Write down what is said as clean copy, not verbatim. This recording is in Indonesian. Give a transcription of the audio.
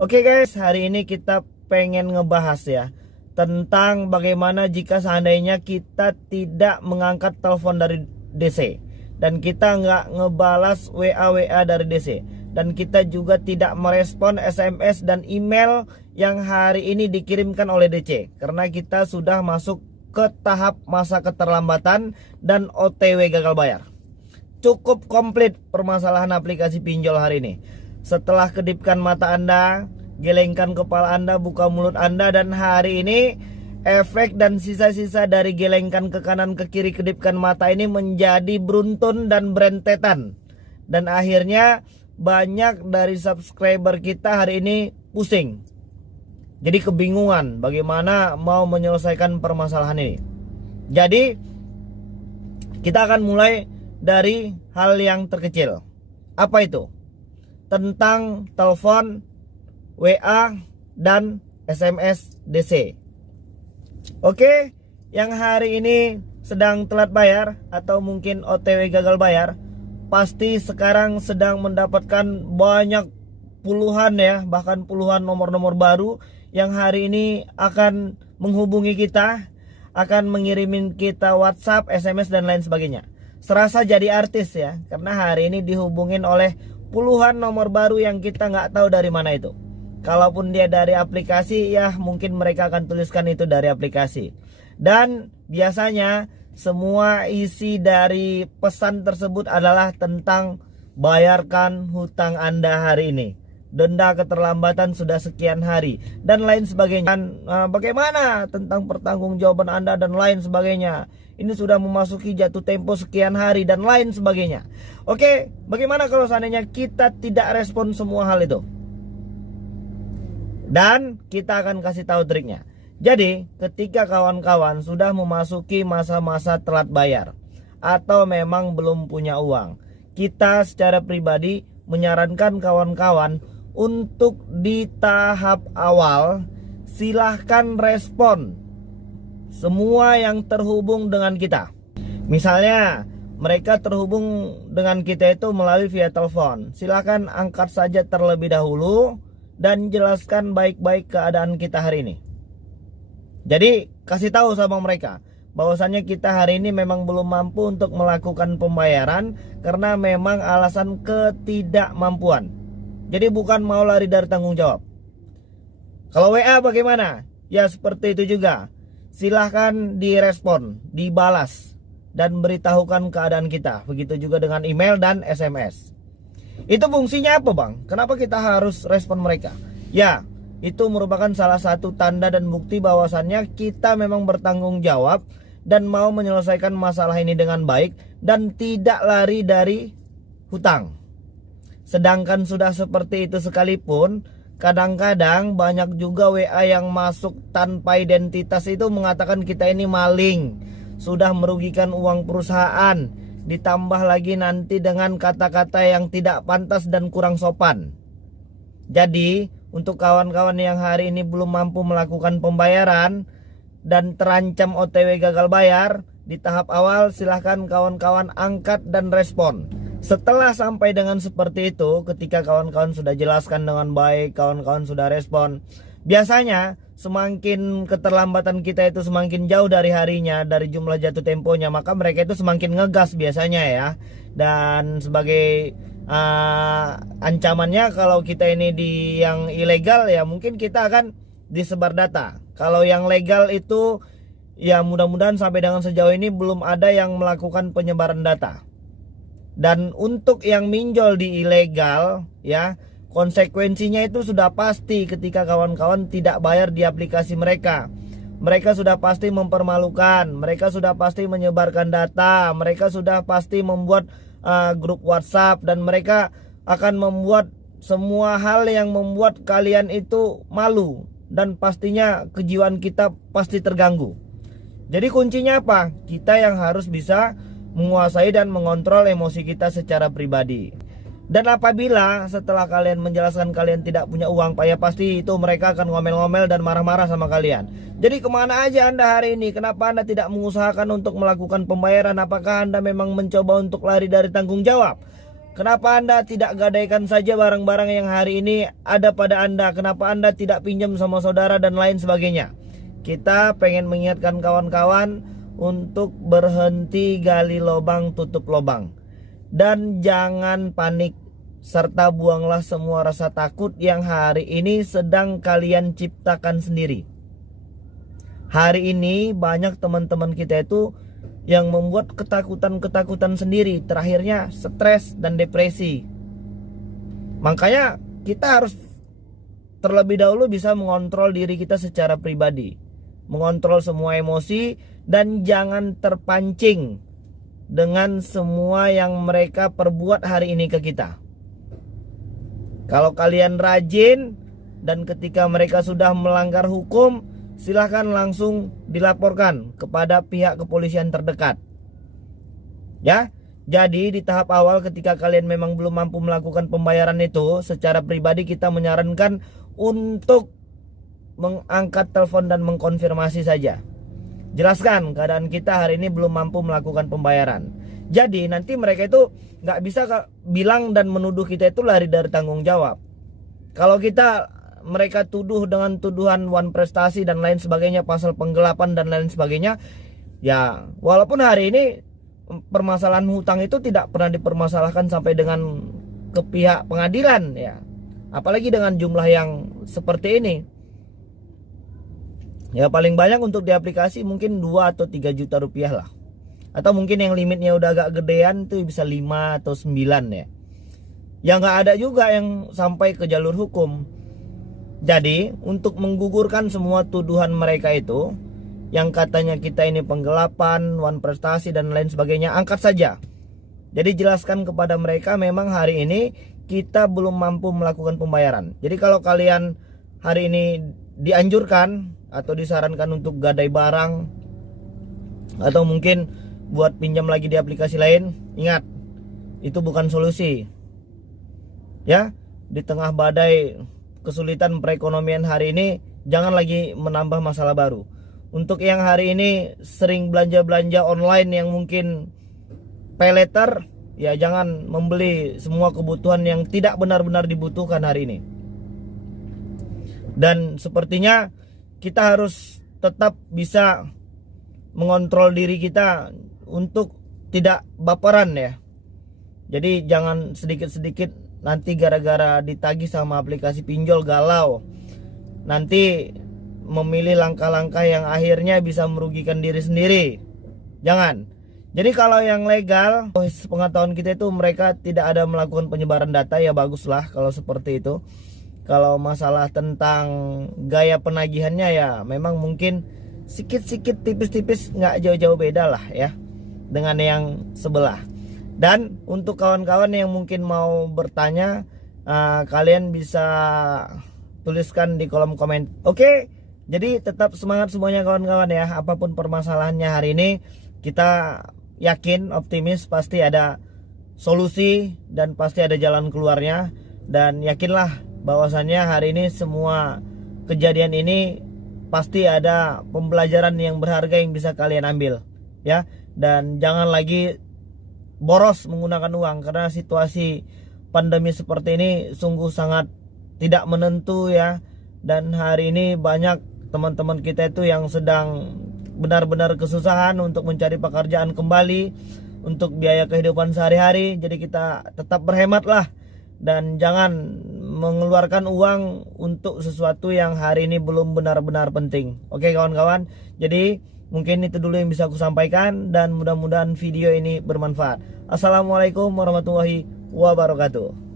Oke guys, hari ini kita pengen ngebahas ya tentang bagaimana jika seandainya kita tidak mengangkat telepon dari DC dan kita nggak ngebalas WA dari DC dan kita juga tidak merespon SMS dan email yang hari ini dikirimkan oleh DC karena kita sudah masuk ke tahap masa keterlambatan dan OTW gagal bayar. Cukup komplit permasalahan aplikasi pinjol hari ini. Setelah kedipkan mata Anda, gelengkan kepala Anda, buka mulut Anda, dan hari ini efek dan sisa-sisa dari gelengkan ke kanan ke kiri kedipkan mata ini menjadi beruntun dan berentetan. Dan akhirnya banyak dari subscriber kita hari ini pusing. Jadi kebingungan bagaimana mau menyelesaikan permasalahan ini. Jadi kita akan mulai dari hal yang terkecil. Apa itu? Tentang telepon, WA, dan SMS DC. Oke, yang hari ini sedang telat bayar atau mungkin OTW gagal bayar, pasti sekarang sedang mendapatkan banyak puluhan ya, bahkan puluhan nomor-nomor baru yang hari ini akan menghubungi kita, akan mengirimin kita WhatsApp, SMS, dan lain sebagainya. Serasa jadi artis ya, karena hari ini dihubungin oleh puluhan nomor baru yang kita nggak tahu dari mana itu. Kalaupun dia dari aplikasi, ya mungkin mereka akan tuliskan itu dari aplikasi. Dan biasanya semua isi dari pesan tersebut adalah tentang bayarkan hutang Anda hari ini, denda keterlambatan sudah sekian hari, dan lain sebagainya. Bagaimana tentang pertanggungjawaban Anda dan lain sebagainya. Ini sudah memasuki jatuh tempo sekian hari dan lain sebagainya. Oke, bagaimana kalau seandainya kita tidak respon semua hal itu? Dan kita akan kasih tahu triknya. Jadi, ketika kawan-kawan sudah memasuki masa-masa telat bayar atau memang belum punya uang, kita secara pribadi menyarankan kawan-kawan untuk di tahap awal silahkan respon semua yang terhubung dengan kita. Misalnya mereka terhubung dengan kita itu melalui via telepon, silahkan angkat saja terlebih dahulu dan jelaskan baik-baik keadaan kita hari ini. Jadi kasih tahu sama mereka bahwasannya kita hari ini memang belum mampu untuk melakukan pembayaran karena memang alasan ketidakmampuan. Jadi bukan mau lari dari tanggung jawab. Kalau WA bagaimana? Ya seperti itu juga. Silahkan direspon, dibalas, dan beritahukan keadaan kita. Begitu juga dengan email dan SMS. Itu fungsinya apa bang? Kenapa kita harus respon mereka? Ya, itu merupakan salah satu tanda dan bukti bahwasannya kita memang bertanggung jawab dan mau menyelesaikan masalah ini dengan baik dan tidak lari dari hutang. Sedangkan sudah seperti itu sekalipun, kadang-kadang banyak juga WA yang masuk tanpa identitas itu mengatakan kita ini maling, sudah merugikan uang perusahaan, ditambah lagi nanti dengan kata-kata yang tidak pantas dan kurang sopan. Jadi untuk kawan-kawan yang hari ini belum mampu melakukan pembayaran dan terancam OTW gagal bayar, di tahap awal silahkan kawan-kawan angkat dan respon. Setelah sampai dengan seperti itu, ketika kawan-kawan sudah jelaskan dengan baik, kawan-kawan sudah respon, biasanya semakin keterlambatan kita itu semakin jauh dari harinya, dari jumlah jatuh temponya, maka mereka itu semakin ngegas biasanya ya. Dan sebagai ancamannya, kalau kita ini di yang ilegal ya mungkin kita akan disebar data. Kalau yang legal itu ya mudah-mudahan sampai dengan sejauh ini belum ada yang melakukan penyebaran data. Dan untuk yang minjol di ilegal ya, konsekuensinya itu sudah pasti ketika kawan-kawan tidak bayar di aplikasi mereka. Mereka sudah pasti mempermalukan, mereka sudah pasti menyebarkan data, mereka sudah pasti membuat grup WhatsApp, dan mereka akan membuat semua hal yang membuat kalian itu malu, dan pastinya kejiwaan kita pasti terganggu. Jadi kuncinya apa? Kita yang harus bisa menguasai dan mengontrol emosi kita secara pribadi. Dan apabila setelah kalian menjelaskan kalian tidak punya uang, ya pasti itu mereka akan ngomel-ngomel dan marah-marah sama kalian. Jadi kemana aja Anda hari ini? Kenapa Anda tidak mengusahakan untuk melakukan pembayaran? Apakah Anda memang mencoba untuk lari dari tanggung jawab? Kenapa Anda tidak gadaikan saja barang-barang yang hari ini ada pada Anda? Kenapa Anda tidak pinjam sama saudara dan lain sebagainya? Kita pengen mengingatkan kawan-kawan untuk berhenti gali lubang tutup lubang. Dan jangan panik serta buanglah semua rasa takut yang hari ini sedang kalian ciptakan sendiri. Hari ini banyak teman-teman kita itu yang membuat ketakutan-ketakutan sendiri, terakhirnya stres dan depresi. Makanya kita harus terlebih dahulu bisa mengontrol diri kita secara pribadi, mengontrol semua emosi, dan jangan terpancing dengan semua yang mereka perbuat hari ini ke kita. Kalau kalian rajin dan ketika mereka sudah melanggar hukum, silahkan langsung dilaporkan kepada pihak kepolisian terdekat. Ya, jadi di tahap awal ketika kalian memang belum mampu melakukan pembayaran itu, secara pribadi kita menyarankan untuk mengangkat telepon dan mengkonfirmasi saja. Jelaskan keadaan kita hari ini belum mampu melakukan pembayaran. Jadi nanti mereka itu nggak bisa bilang dan menuduh kita itu lari dari tanggung jawab. Kalau mereka tuduh dengan tuduhan wan prestasi dan lain sebagainya, pasal penggelapan dan lain sebagainya, ya walaupun hari ini permasalahan hutang itu tidak pernah dipermasalahkan sampai dengan ke pihak pengadilan, ya apalagi dengan jumlah yang seperti ini, ya paling banyak untuk di aplikasi mungkin 2 atau 3 juta rupiah lah, atau mungkin yang limitnya udah agak gedean tuh bisa 5 atau 9 ya. Ya nggak ada juga yang sampai ke jalur hukum. Jadi untuk menggugurkan semua tuduhan mereka itu, yang katanya kita ini penggelapan, wan prestasi dan lain sebagainya, angkat saja. Jadi jelaskan kepada mereka memang hari ini kita belum mampu melakukan pembayaran. Jadi kalau kalian hari ini dianjurkan atau disarankan untuk gadai barang, atau mungkin buat pinjam lagi di aplikasi lain, ingat, itu bukan solusi. Ya, di tengah badai kesulitan perekonomian hari ini, jangan lagi menambah masalah baru. Untuk yang hari ini sering belanja-belanja online yang mungkin pay later, ya jangan membeli semua kebutuhan yang tidak benar-benar dibutuhkan hari ini. Dan sepertinya kita harus tetap bisa mengontrol diri kita untuk tidak baperan ya. Jadi jangan sedikit-sedikit nanti gara-gara ditagih sama aplikasi pinjol galau, nanti memilih langkah-langkah yang akhirnya bisa merugikan diri sendiri. Jangan. Jadi kalau yang legal, pengetahuan kita itu mereka tidak ada melakukan penyebaran data, ya baguslah kalau seperti itu. Kalau masalah tentang gaya penagihannya, ya memang mungkin sikit-sikit tipis-tipis, nggak jauh-jauh beda lah ya dengan yang sebelah. Dan untuk kawan-kawan yang mungkin mau bertanya, kalian bisa tuliskan di kolom komen. Oke, jadi tetap semangat semuanya kawan-kawan ya. Apapun permasalahannya hari ini, kita yakin, optimis pasti ada solusi dan pasti ada jalan keluarnya. Dan yakinlah bahwasannya hari ini semua kejadian ini pasti ada pembelajaran yang berharga yang bisa kalian ambil ya. Dan jangan lagi boros menggunakan uang, karena situasi pandemi seperti ini sungguh sangat tidak menentu ya. Dan hari ini banyak teman-teman kita itu yang sedang benar-benar kesusahan untuk mencari pekerjaan kembali, untuk biaya kehidupan sehari-hari. Jadi kita tetap berhemat lah, dan jangan mengeluarkan uang untuk sesuatu yang hari ini belum benar-benar penting. Oke kawan-kawan, jadi mungkin itu dulu yang bisa aku sampaikan, dan mudah-mudahan video ini bermanfaat. Assalamualaikum warahmatullahi wabarakatuh.